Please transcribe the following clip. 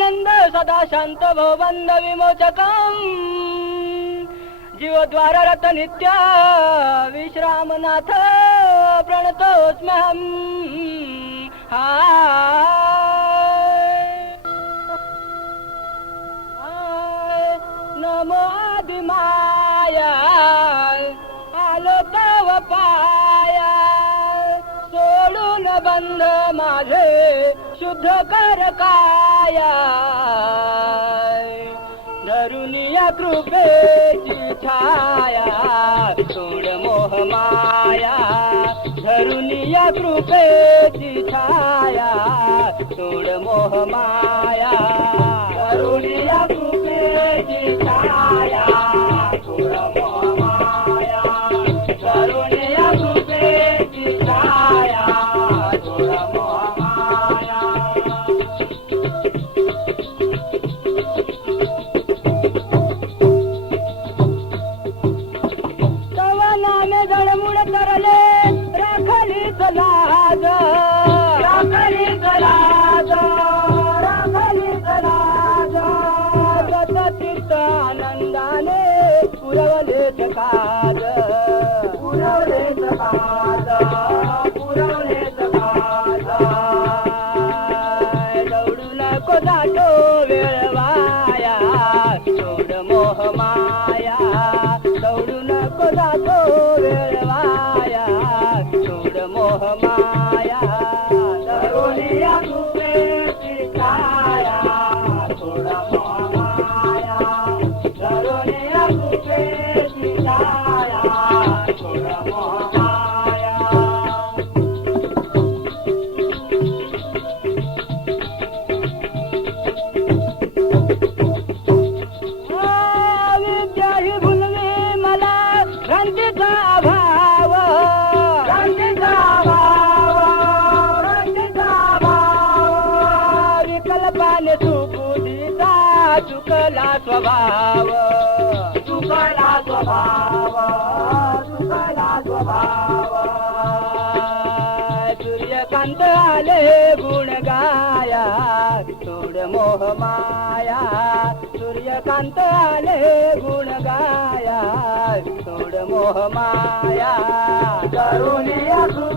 शांत भवबंध विमोचकम। जीवद्वार रत नित्य विश्रामनाथ प्रणतोस्म्यहम हा नमो आदिमाया। आलो पाया सोडून बंध माझे शुद्ध कर काया धरून या कृपेची छाया सोड मोह माया. धरून या कृपेची छाया सोड मोह माया. धरून या कृपेची छाया. माया दौडू नको जातो Hola, hola. चुकला स्वभाव चुकला स्वभाव चुकला स्वभाव. सूर्यकांत आले गुण गाया सोड मोह माया. सूर्यकांत आले गुण गाया सोड मोह माया. करुणी असू